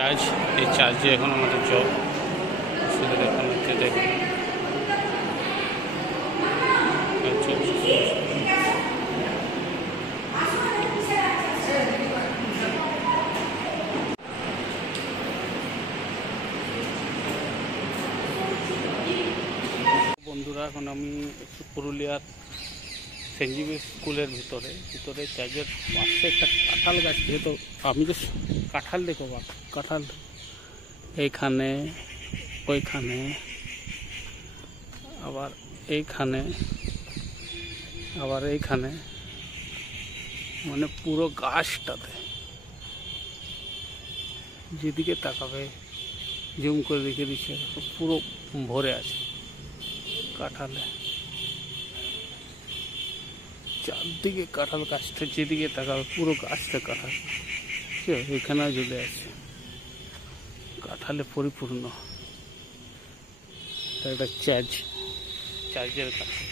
চার্জ, এই চার্জে এখন আমাদের জব সেটা দেখানো হচ্ছে। দেখুন বন্ধুরা, এখন আমি একটু পুরুলিয়ার সেন্ট জেভিয়ার্স স্কুলের ভিতরে চার্চের পাশে একটা কাঁঠাল গাছ, যেহেতু আমি যে কাঁঠাল দেখো বা কাঁঠাল এইখানে, ওইখানে, আবার এইখানে, আবার এইখানে, মানে পুরো গাছটাতে যেদিকে তাকাবে জুম করে রেখে দিচ্ছে, পুরো ভরে আছে কাঁঠালে। চারদিকে কাঁঠাল, গাছটা যেদিকে তাকাবে পুরো গাছটা কাঁঠাল। এখানেও চলে আসছে, কাঁঠালে পরিপূর্ণ একটা চার্চের কাছে।